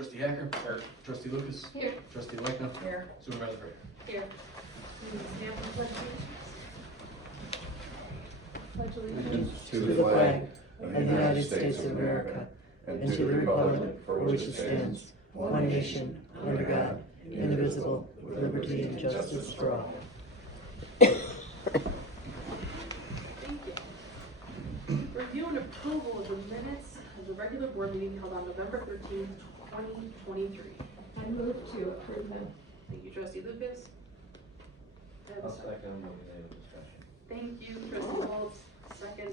Trustee Hacker. Here. Trustee Lucas. Here. Trustee Lightner. Here. Supervisor Brady. Here. Stand for pledge allegiance. To the flag of the United States of America and to the republic for which it stands, one nation, under God, indivisible, with liberty and justice for all. Thank you. Review and approval of the minutes of the regular board meeting held on November 13th, 2023. I move to approve them. Thank you, Trustee Lucas. Do I have a I'll second? second the discussion. Thank you, Trustee Waltz. Second,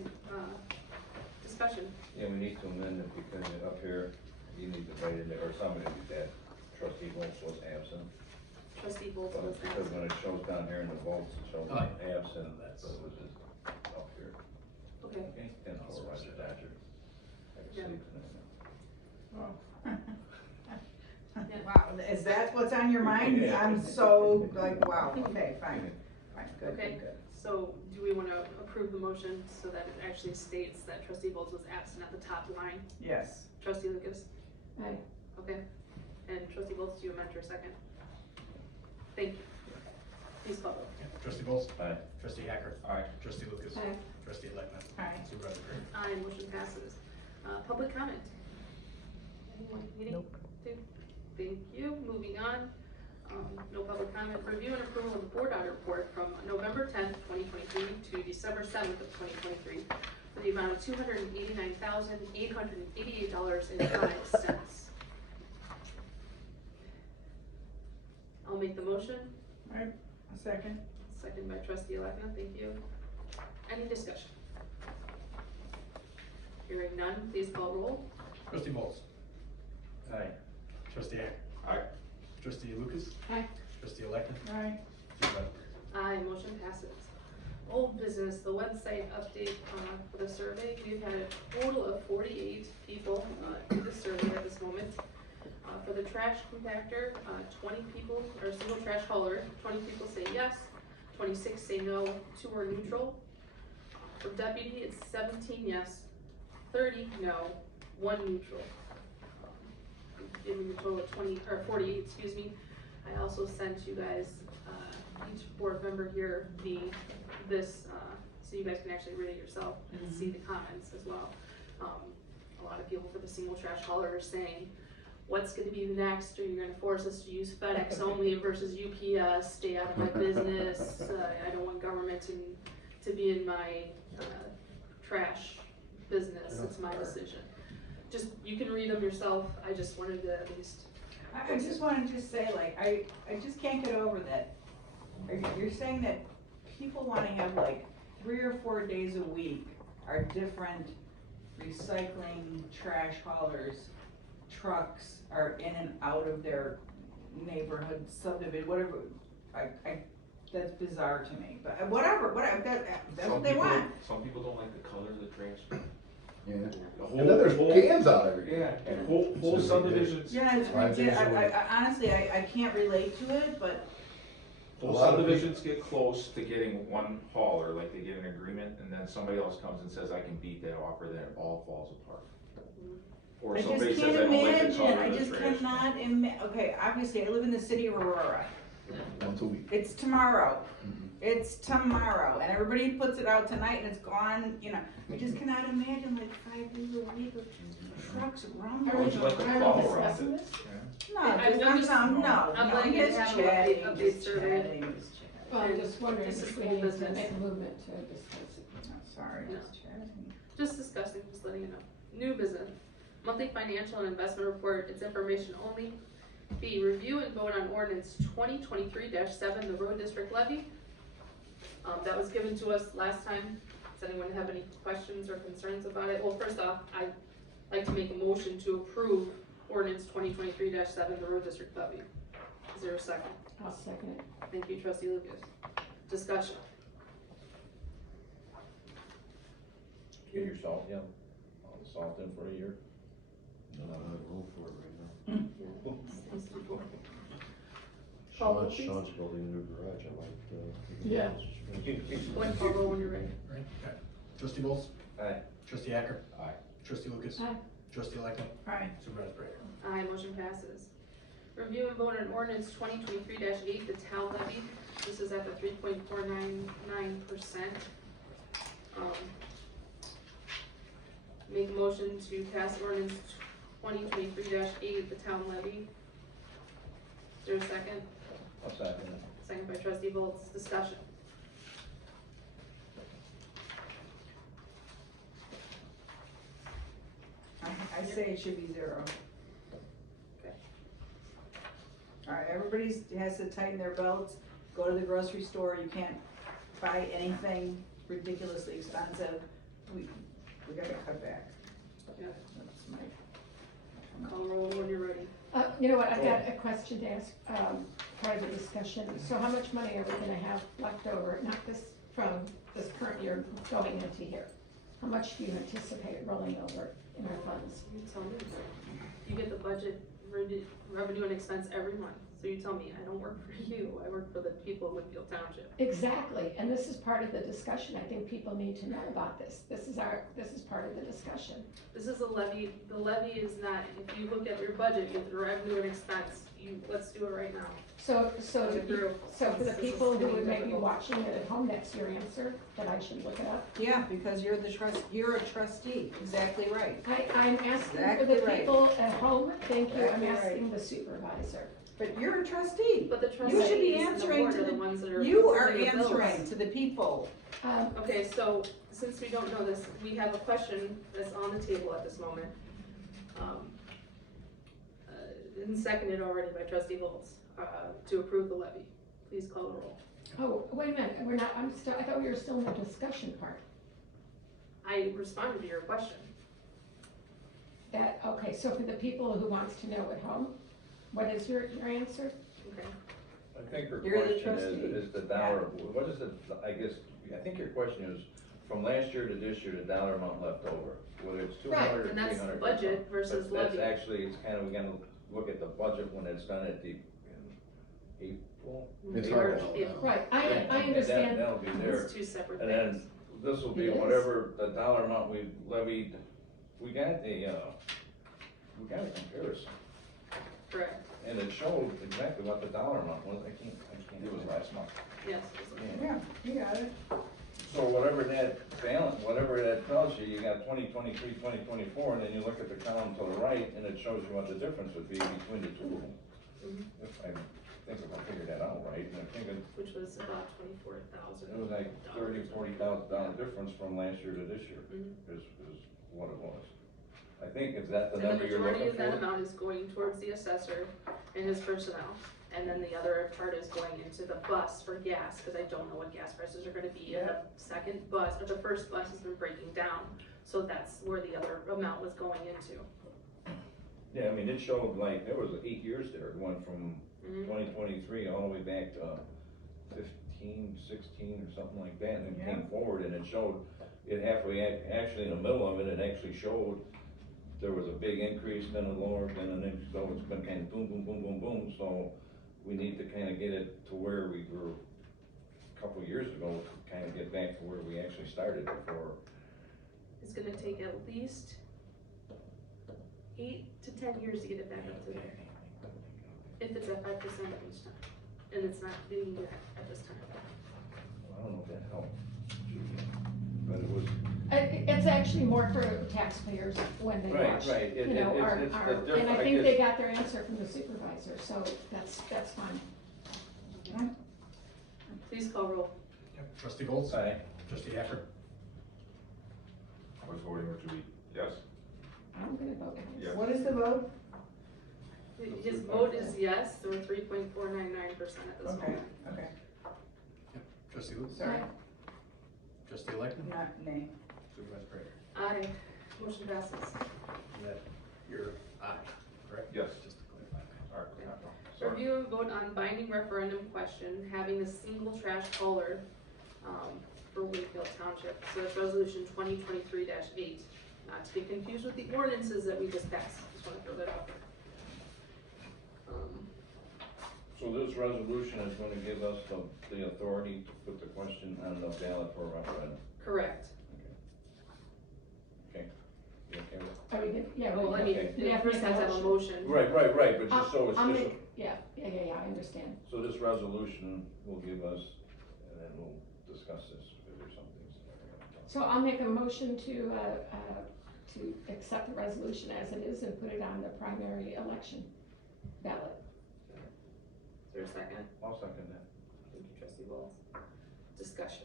discussion. Yeah, we need to amend it because up here, you need to write in there, or somebody did that, trustee Volz was absent. Trustee Waltz But was because when absent. it shows down here in the Volz, it shows Oh, absent, that's- so it was just up here. Okay. Okay, and for Roger Dodger. I can Yeah. sleep tonight Yeah. Wow, is that what's on your mind? Yeah. I'm so, like, wow, okay, fine, good, Okay. good, good. So do we want to approve the motion so that it actually states that Trustee Bowles was absent at the top line? Yes, Trustee Lucas? Aye. Okay. And Trustee Bowles, do you amend your second? Thank you. Please call roll. Yeah. Trustee Bowles. Aye. Trustee Hacker. Aye. Trustee Lucas. Aye. Trustee Lightner. Aye. Supervisor Brady. Aye, motion passes. Public comment? Anyone needing to? Thank you. Moving on. No public comment. Review and approval of the board audit report from November 10th, 2023 to December 7th of 2023 for the amount of $289,888.05. I'll make the motion. alright, a second. Second by Trustee Alekna. Thank you. Any discussion? Hearing none, please call roll. Trustee Bowles. Aye. Trustee Hacker. Aye. Trustee Lucas. Aye. Trustee Lightner. Alright, Supervisor Brady. Aye, motion passes. Old business, the website update for the survey. We've had a total of 48 people do the survey at this moment. For the trash compactor, 20 people, or single trash hauler, 20 people say yes, 26 say no, 2 are neutral. For deputy, it's 17 yes, 30 no, 1 neutral. Giving a total of 48, excuse me. I also sent you guys, each board member here, so you guys can actually read it yourself and see the comments as well. A lot of people for the single trash hauler are saying, what's gonna be the next? Are you gonna force us to use FedEx only versus UPS? Stay out of my business. I don't want government to be in my, trash business. It's my decision. Just, you can read them yourself. I just wanted to at least. I just wanted to say, like, I just can't get over that. You're saying that people wanna have like 3 or 4 days a week are different recycling, trash haulers, trucks are in and out of their neighborhood subdivision, whatever, that's bizarre to me, but whatever, that's what they want. Some people don't like the color of the trash. Yeah. The whole- And then there's whole- cans out every day. Yeah, and whole subdivisions, Yeah, it's Five days a ridiculous, week. I honestly, I can't relate to it, but whole A lot of subdivisions get close to getting one hauler, like they get an agreement, and then somebody else comes and says, I can beat that offer, then it all falls apart. Or I just somebody can't says, I don't like the imagine, color I of the just trash. cannot okay, obviously, I live in the city of Aurora. Once a week. It's tomorrow. Mhm. It's tomorrow, and everybody puts it out tonight, and it's gone. You know, I just cannot imagine like 5 days a week of trucks rumbling Don't you like the around. follow Are we around discussing it? this? No, I'm just, just- no, I'm no, letting you just have an chatting, update just survey. chatting, just chatting. Well, I'm just wondering This is if we full need to business. make a movement to discuss it. No, sorry, No. just chatting. Just discussing, just letting you know. New business, monthly financial and investment report, it's information only. B, review and vote on ordinance 2023-7, the road district levy. That was given to us last time. Does anyone have any questions or concerns about it? Well, first off, I'd like to make a motion to approve ordinance 2023-7, the road district levy. Is there a second? I'll second it. Thank you, Trustee Lucas. Discussion. Get your salt, yeah, all the salt in for a year. Not enough room for it right now. Sean's building a new garage, I like, Yeah. Go ahead, call roll when you're ready. Right, okay. Trustee Bowles. Aye. Trustee Hacker. Aye. Trustee Lucas. Aye. Trustee Lightner. Right. Supervisor Brady. Aye, motion passes. Review and vote on ordinance 2023-8, the town levy. This is at the 3.499%. Make a motion to pass ordinance 2023-8, the town levy. Is there a second? I'll second it. Second by trustee Volz. Discussion. I say it should be 0. Okay. Alright, everybody's has to tighten their belts, go to the grocery store, you can't buy anything ridiculously expensive, we gotta cut back. Yeah. That's my. Call roll when you're ready. You know what, I've got a question to ask, part of the discussion. So how much money are we gonna have left over, not this, from this current year going into here? How much do you anticipate rolling over in our funds? You tell me. You get the budget revenue and expense every month. So you tell me, I don't work for you, I work for the people of Winfield Township. Exactly, and this is part of the discussion. I think people need to know about this. This is part of the discussion. This is a levy. The levy is not, if you look at your budget, you get the revenue and expense. Let's do it right now. So Budget group. for the This is people who getting would maybe be difficult. watching it at home, that's your answer, that I should look it up? Yeah, because you're a trustee, exactly right. I'm asking for Exactly the right. people at home, thank you, I'm Exactly right. asking the supervisor. But you're a trustee. But the You should be trustees and the answering board to are the the, ones that are. you are approving the bills. answering to the people. Okay, so since we don't know this, we have a question that's on the table at this moment. And seconded already by trustee Volz, to approve the levy. Please call the roll. Oh, wait a minute, we're not, I thought we were still in the discussion part. I responded to your question. Okay, so for the people who wants to know at home, what is your answer? Okay. I think her You're the question trustee. is the dollar, what is the, I guess, I think your question is, from last year to this year, the dollar amount left over, whether it's 200 Right, or 300. and that's or budget something. versus But levy. That's actually, it's kind of, we gotta look at the budget when it's done at the, in April. It's April. hard to- Yeah. Right, Yeah, I and understand, That'll be there, It's two separate and things. then this will be It is. whatever the dollar amount we levied, we got a comparison, Correct. and it showed exactly what the dollar amount was, I can't. It was last month. Yes. it was okay. Yeah, you got it. So whatever that balance, whatever that tells you, you got 2023, 2024, and then you look at the column to the right, and it shows you what the difference would be between the two of them. Mhm. If I figured that out right, and I think Which was about 24,000. it was like $40,000 difference from last year to this year, Mhm. is what it was. I think, is that the And the number you're majority looking of that for? amount is going towards the assessor and his personnel. And then the other part is going into the bus for gas, cause I don't know what gas prices are gonna be. And the second bus, or the first bus has been breaking down, so that's where the other amount was going into. Yeah, I mean, it showed like, there was 8 years there, it went from Mhm. 2023 all the way back to 15, 16 or something like that, and it came forward and it showed it halfway, actually in the middle of it, it actually showed there was a big increase, then a lower, then an increase, so it's been kind of boom, boom, boom, boom, boom, so we need to kind of get it to where we were a couple of years ago, to kind of get back to where we actually started before. It's gonna take at least 8 to 10 years to get it back up to there. If it's at 5% each time, and it's not being there at this time. I don't know if that helped, but it was. it's actually more for taxpayers when they Right, watch. right. You know, It's the and different- I I think guess- they got their answer from the supervisor, so that's fine. Please call roll. Yep. Trustee Volz. Aye. Trustee Hacker. I was voting to be yes. I'm gonna vote yes. Yeah. What is the vote? His vote is yes, so 3.499% at this Okay, moment. okay, Yep. Trustee Lewis. sorry, Trustee Electman. not nay. Supervisor Prater. Aye, motion passes. Is that your aye, correct? Yes. Just to clarify. All right, sorry. Review and vote on binding referendum question, having a single trash hauler, for Winfield Township. So that's resolution 2023-8, not to be confused with the ordinances that we just passed. Just wanna throw that out there. So this resolution is gonna give us the authority to put the question on the ballot for referendum. Correct. Okay. You okay with are we gonna, yeah, Well, I we mean, Okay. we have to first make a have to have a motion. motion. Right, but just so it's I'll just, make, yeah, I understand. so this resolution will give us, and then we'll discuss this, if there's something. So I'll make a motion to accept the resolution as it is and put it on the primary election ballot. Is there a second? I'll second that. Thank you, trustee Wells. Discussion.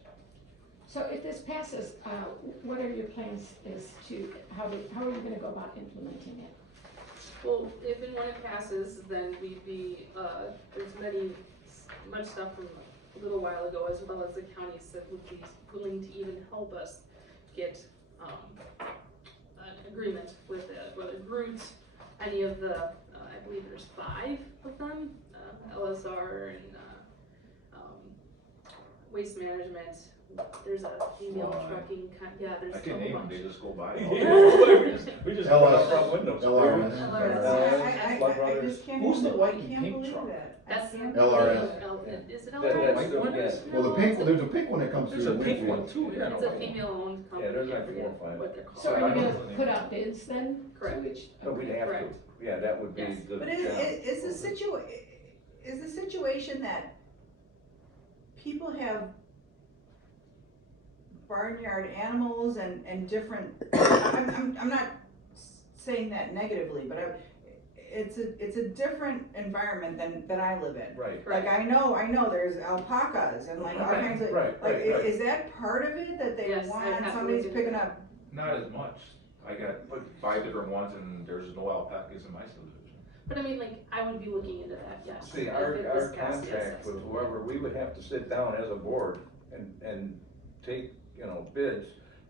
So if this passes, what are your plans as to, how are you gonna go about implementing it? Well, if and when it passes, then we'd be, there's much stuff from a little while ago, as well as the counties that would be willing to even help us get, an agreement with, whether Groot, any of the, I believe there's 5 of them, LSR and, Waste Management, there's a female Why? trucking, yeah, there's I a can name them, bunch. they just go by. Yeah. We just go out front windows. LRS. I just can't. Who's the believe- white I and can't pink believe truck? that. I That's can't LRS. believe that. Is it That- LRS? that's the- yeah. Well, the pink, there's a pink one that comes through. There's a pink Winfield. one too, yeah. It's a female-owned company. Yeah, there's I like forget 4 or 5. what they're called. So are I you don't gonna know the name. put out bids then? Correct. To each- No, we'd have to, Correct. yeah, that would be Yes. the. But is the situation that people have barnyard animals and different, I'm not saying that negatively, but it's a different environment than I live in. Right. Like, I know there's alpacas and like all Right, kinds of, right, like, right, right. is that part of it, that they Yes, I'd want, have to somebody's look into picking that. up? Not as much. I got 5 different ones and there's no alpacas in my subdivision. But I mean, like, I would be looking into that, yes. See, if our it was passed, yes, contract with absolutely. whoever, we would have to sit down as a board and take, bids.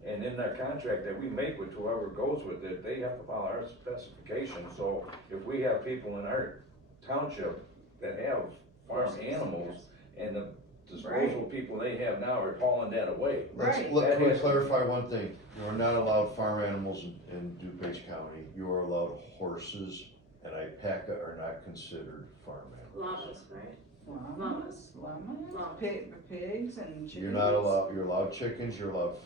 And in that contract that we make with whoever goes with it, they have to follow our specifications. So if we have people in our township that have farm animals and the disposal people they have now are hauling that away. Right. That Can we has- clarify one thing? You are not allowed farm animals in DuPage County. You are allowed horses, and alpaca are not considered farm animals. Llamas, right? Llamas, pigs and chickens. You're not allowed, you're allowed chickens, you're allowed,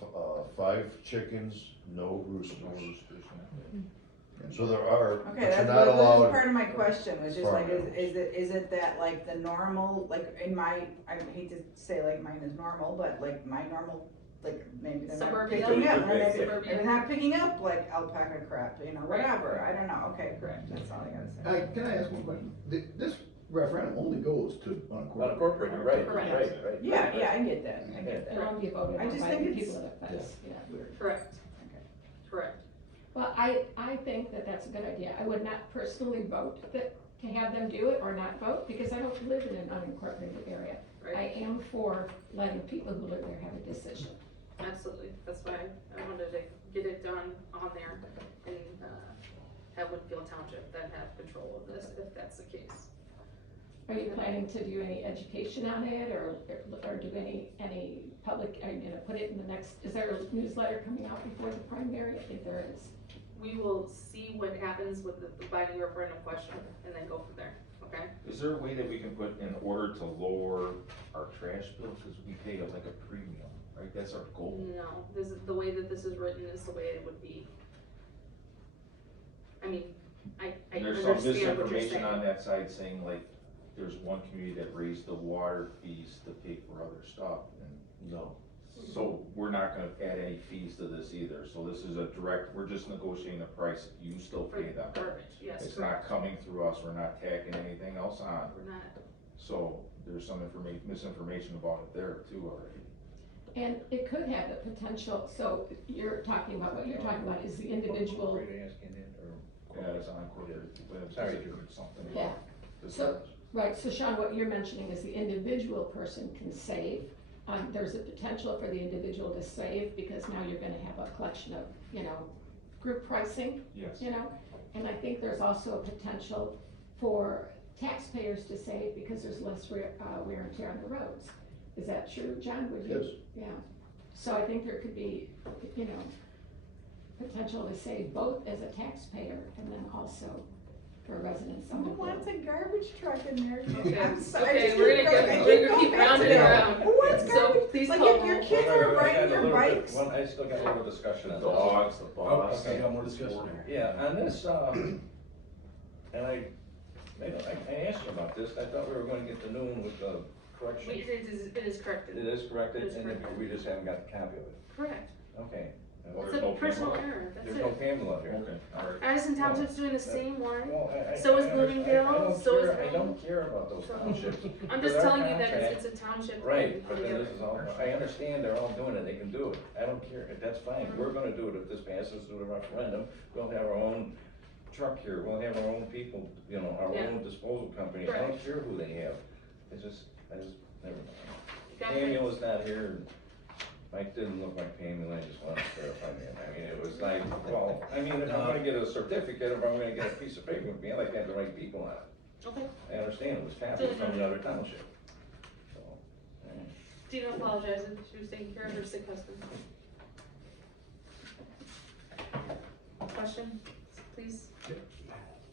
5 chickens, no roosters. No roosters, no. So there are, Okay, but that's you're not that was allowed. part of my question, was just like, farm is it that like the normal, like in my, I hate to say like mine is normal, but like my normal, like maybe they're not Suburbia. picking up, Suburbia. they're not picking up like alpaca crap, whatever, I don't know, okay, correct, that's all I gotta say. Can I ask one question? This referendum only goes to unincorporated. Unincorporated, right, Correct. right. Yeah, I get that, I get It'll that. only be voted I on just by think the it's- people that fence, yeah. Correct. Okay. Correct. Well, I think that that's a good idea. I would not personally vote to have them do it or not vote, because I don't live in an unincorporated area. I Right. am for letting people who live there have a decision. Absolutely. That's why I wanted to get it done on there and, have Winfield Township then have control of this, if that's the case. Are you planning to do any education on it, or do any public, are you gonna put it in the next, is there a newsletter coming out before the primary? I think there is. We will see what happens with the binding referendum question and then go from there, okay? Is there a way that we can put in order to lower our trash bills, cause we pay like a premium, right? That's our goal. No, this is, the way that this is written is the way it would be. I mean, I There's some understand what you're misinformation on saying. that side saying like, there's one community that raised the water fees to pay for other stuff, and No. so we're not gonna add any fees to this either, so this is a direct, we're just negotiating the price, you still For pay them. garbage, yes, It's not correct. coming through us, we're not tacking anything else on, We're not, so there's some misinformation about it there too already. And it could have the potential, so you're talking about, what you're talking about is the individual, Are you asking it, or? Yeah, it's unincorporated, but Sorry. it's something. Yeah. This So- is- right, so Sean, what you're mentioning is the individual person can save. There's a potential for the individual to save, because now you're gonna have a collection of, group pricing, Yes. And I think there's also a potential for taxpayers to save, because there's less wear and tear on the roads. Is that true, John? Would you? Yes. Yeah, so I think there could be, potential to save both as a taxpayer and then also for residents. Who wants a garbage truck in there? Okay, I'm sorry, okay, just we're keep gonna going. we're gonna keep Go back rounding to it that. around. Who wants So garbage? please Like, call if your roll. kids are riding I their got a little bit- bikes. I still got a little discussion The on this. dogs, the Oh, boss. okay. Got more discussion there. Yeah, on this, and I asked you about this, I thought we were gonna get the new one with the correction. It is corrected. It is corrected, It is and corrected. we just haven't got the copy of it. Correct. Okay. It's There's a no personal camera? error, that's There's no it. Campbell out here. Okay, alright. Addison Township's doing the same one. Well, So is I Bloomingdale, so is. I don't care about those So- townships. I'm Because just our telling you that contract- it's a township. Right, thing but then altogether. this is all, I understand they're all doing it, they can do it, I don't care, that's fine, Mhm. we're gonna do it if this passes through the referendum, we'll have our own truck here, we'll have our own people, you know, our Yeah. own disposal companies, I don't Right. care who they have, I just, never mind. Got Daniel was not here, and Mike didn't look like Pamela, I just wanted to clarify that, I mean, it was like, well, I mean, if I'm gonna get a certificate, if I'm gonna get a piece of paper with me, I like to have the right people on it. Okay, I understand it was copied from another township, so, alright. Dina apologizes, she was taking care of her sick husband. Question, please?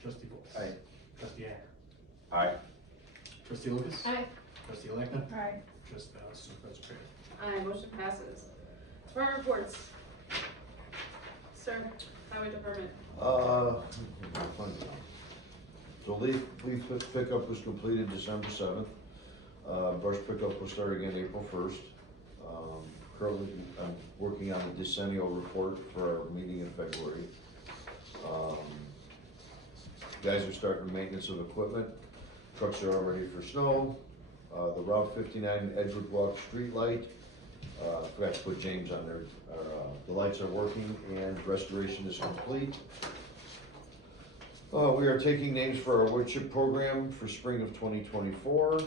Trustee Force. Aye. Trustee Hacker. Aye. Trustee Lucas. Aye. Trustee Electa. Alright, Supervisor Perry. Aye, motion passes. Department reports. Sir, Highway Department. So leaf pickup was completed December 7th. Brush pickup will start again April 1st. Currently, I'm working on the decennial report for our meeting in February. Guys are starting maintenance of equipment. Trucks are all ready for snow. The Route 59 Edgewood Walk street light, forgot to put James on there. The lights are working and restoration is complete. We are taking names for our wood chip program for spring of 2024.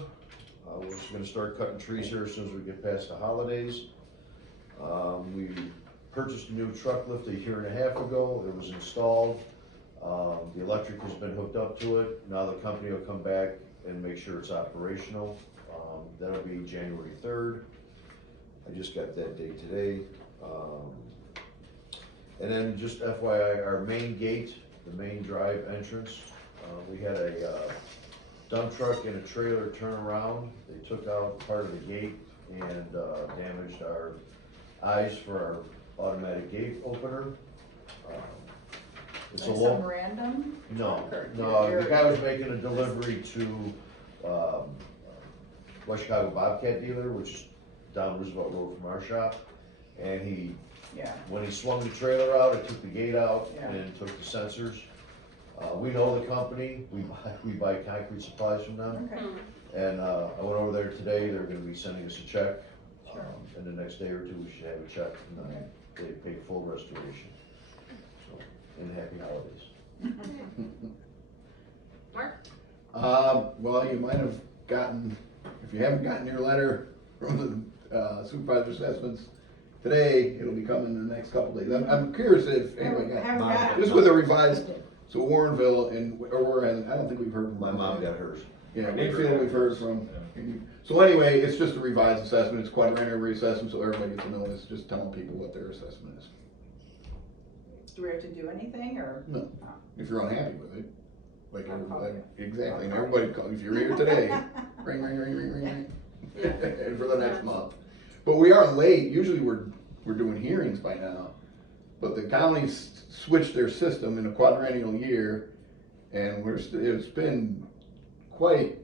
We're just gonna start cutting trees here as soon as we get past the holidays. We purchased a new truck lift a year and a half ago. It was installed. The electric has been hooked up to it. Now the company will come back and make sure it's operational. That'll be January 3rd. I just got that date today. And then just FYI, our main gate, the main drive entrance, we had a dump truck and a trailer turn around. They took out part of the gate and damaged our eyes for our automatic gate opener. It's a like low. some random No, truck or no, your- the guy was making a delivery to, West Chicago Bobcat dealer, which is down Roosevelt Road from our shop. And Yeah, when he swung the trailer out, it took the gate out Yeah. and took the sensors. We know the company, we buy concrete supplies from them. okay. And, I went over there today, they're gonna be sending us a check. Sure. In the next day or two, we should have a check, and then they pay full restoration. So, and happy holidays. Mark? Well, you might have gotten, if you haven't gotten your letter from the supervisor assessments today, it'll be coming in the next couple days. I'm curious if anybody Haven't got, got it. just with a revised, so Warrenville and, or Warren, I don't think we've heard from. My mom got hers. Yeah, Winfield we've heard from. So anyway, it's just a revised assessment, it's quadrennial reassessment, so everybody gets to know, it's just telling people what their assessment is. Do we have to do anything, or? No, if you're unhappy with it, like, I'll call you. exactly, and everybody, if you're here today, ring, ring, ring, ring, ring, ring. Yeah. And for the next month. But we are late, usually we're doing hearings by now, but the counties switched their system in a quadrennial year, and it's been quite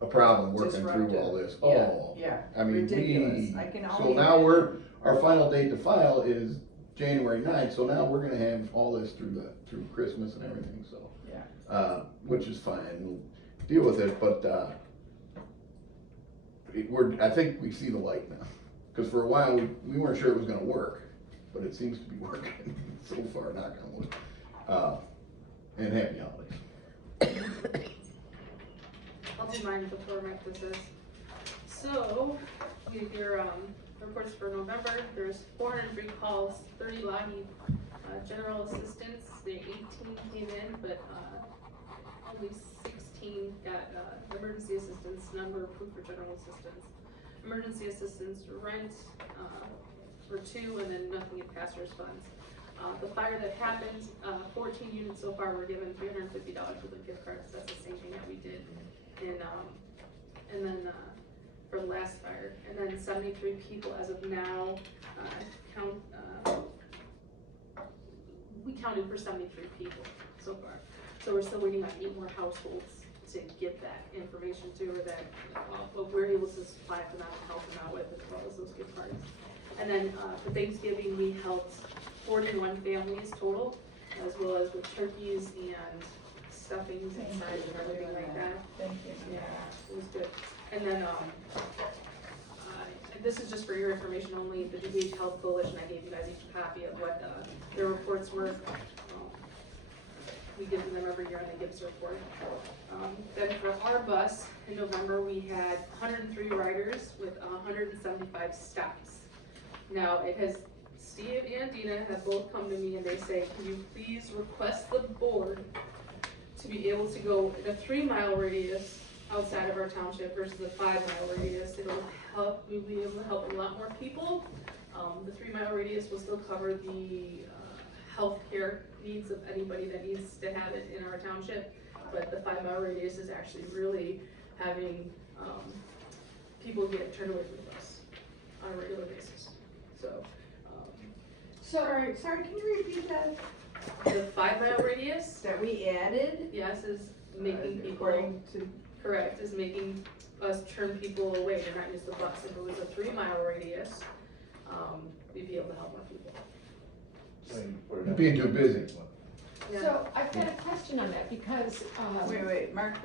a problem working through all this. Yeah, Oh, yeah, I mean, ridiculous. I can so only now imagine. our final date to file is January 9th, so now we're gonna have all this through Christmas and everything, so. Yeah. Which is fine, we'll deal with it, but, I think we see the light now. Cause for a while, we weren't sure it was gonna work, but it seems to be working so far, knock on wood. And happy holidays. I'll do mine before Mike does this. So, you have your, reports for November, there's 403 calls, 30 Lockheed, general assistance, the 18 came in, but, only 16 got, emergency assistance, number approved for general assistance. Emergency assistance rent, for 2, and then nothing in passers funds. The fire that happened, 14 units so far were given $350 worth of gift cards. That's the same thing that we did and then for the last fire. And then 73 people as of now, we counted for 73 people so far. So we're still waiting on 8 more households to get that information to, or that, what we're able to supply for them to help them out with, as well as those gift cards. And then, for Thanksgiving, we helped 41 families total, as well as with turkeys and stuffings and sides and everything like that. Thank you. Yeah, it was good. And then, this is just for your information only, the DuPage Health Coalition, I gave you guys each a copy of what, their reports were. We give them every year and they give us a report. Then for our bus, in November, we had 103 riders with 175 stops. Now, it has, Steve and Dina have both come to me and they say, can you please request the board to be able to go in a 3-mile radius outside of our township versus a 5-mile radius. It'll help, we'll be able to help a lot more people. The 3-mile radius will still cover the healthcare needs of anybody that needs to have it in our township, but the 5-mile radius is actually really having people get turned away from the bus on a regular basis. So, Sorry, can you repeat that? the 5-mile radius, That we added? yes, is making people, According to, correct, is making us turn people away. They're not used to the bus. If it was a 3-mile radius, we'd be able to help more people. So you put it on- Being too busy. Yeah. So I've got a question on that because, wait, Mark,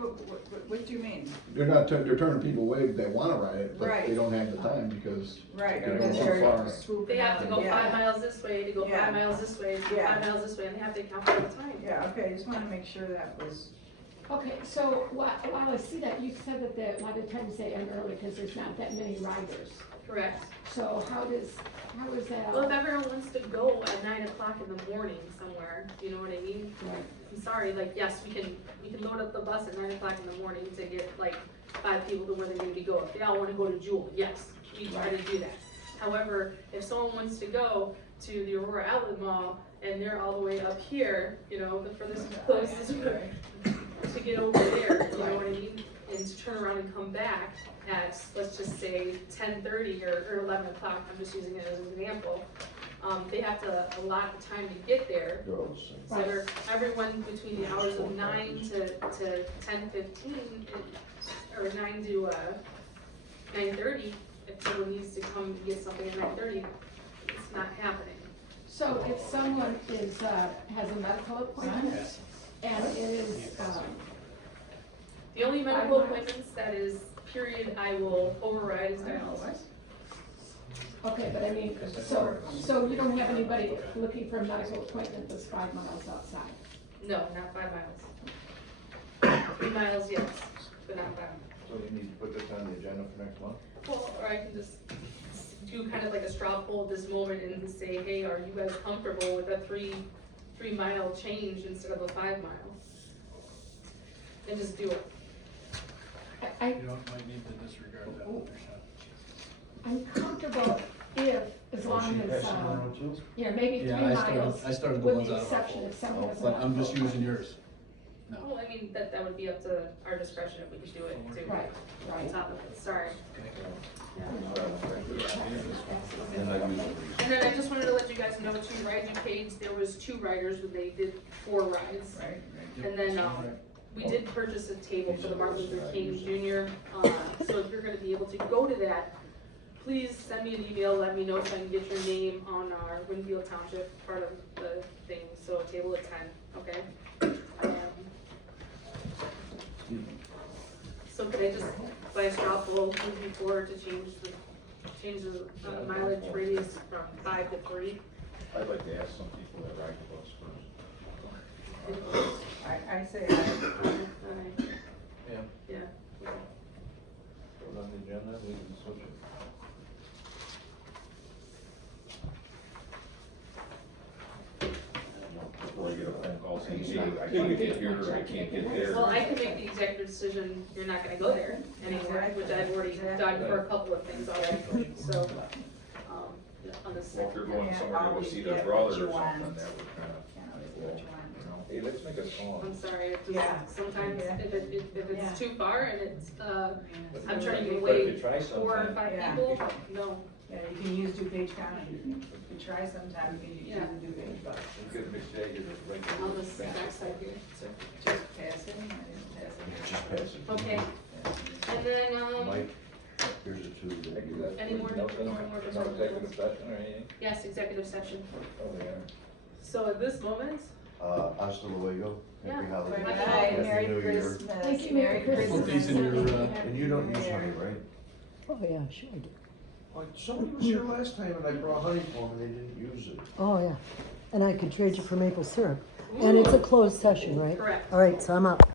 what do you mean? They're not, they're turning people away that wanna ride it, but they Right. don't have the time because Right, They're because too they're far. swooping They have to go out, 5 yeah. miles this way, to go Yeah. 5 miles this way, to go Yeah. 5 miles this way, and they have to account for the time. Yeah, okay, I just wanna make sure that was, okay, so while I see that, you said that a lot of times they end early because there's not that many riders. Correct. So how is that? Well, if everyone wants to go at 9 o'clock in the morning somewhere, you know what I mean? Right. I'm sorry, like, yes, we can load up the bus at 9 o'clock in the morning to get like 5 people to where they need to go. If they all wanna go to Jewel, yes, we try to do that. However, if someone wants to go to the Aurora Outlet Mall and they're all the way up here, you know, the furthest closest to get over there, you know what I mean? And to turn around and come back at, let's just say 10:30 or 11 o'clock, I'm just using it as an example. They have to allot the time to get there. They're all the same. So everyone between the hours of 9 to 10:15, or 9 to 9:30, if someone needs to come and get something at 9:30, it's not happening. So if someone is, has a medical appointment and it is, The only medical appointments that is period I will override is dialysis. okay, but I mean, so you don't have anybody looking for a medical appointment that's 5 miles outside? No, not 5 miles. 3 miles, yes, but not 5 miles. So you need to put this on the agenda for next month? Well, or I can just do kind of like a straw poll at this moment and say, hey, are you guys comfortable with a 3-mile change instead of a 5-mile? And just do it. I, You don't, might need to disregard that 1%. I'm comfortable if, as Oh, long she as, passed it around too? yeah, maybe 3 Yeah, miles. I started the with ones the out of exception our if someone fault, has a but I'm just medical using yours. No. Well, I mean, that would be up to our discretion if we could do it too. Right, On right. top of it, sorry. Yeah. And I use it. And then I just wanted to let you guys know too, Ride DuPage, there was 2 riders, but they did 4 rides. right, And then, we did purchase a table for the Martin Luther King Jr. So if you're gonna be able to go to that, please send me an email, let me know if I can get your name on our Winfield Township part of the thing, so a table at 10, okay? So could I just, by a straw poll, move you forward to change the mileage radius from 5 to 3? I'd like to ask some people that ride the bus first. I say I, Alright, Yeah. yeah. Put it on the agenda, we can switch it. Before you get a phone call saying, hey, I can't get here, or I can't get there. Well, I can make the executive decision, you're not gonna go there anymore, which I've already done for a couple of things already, so, on the Well, if second. you're going Yeah, somewhere to go always see their get brother or what you something, want. that would kind of, Can't always get what you want. you know, hey, let's make a song. I'm sorry, it Yeah. just, sometimes Yeah. if Yeah. it's too far and it's, But- I'm turning but if away you try 4 or sometime- 5 Yeah. people, no. Yeah, you can use DuPage County, if you try sometime, you can use Yeah. DuPage, but You could mistake it as regular. On this backside here, so. just pass it, I just pass it. Just pass it. Okay, and then, Mike, here's the two that Thank you, you. that's Any more- nothing, more no department executive session or anything? yes, executive session. Oh, yeah. So at this moment, Hasta luego, happy Yeah. holidays. Bye-bye, Happy Merry New Year. Christmas. Thank you, Merry Christmas. These in your, And you don't use honey, right? Oh, yeah, sure I do. Like, somebody was here last time and I brought honey for them and they didn't use it. Oh, yeah. And I could trade you for maple syrup. And it's a closed session, right? correct. All right, so I'm up.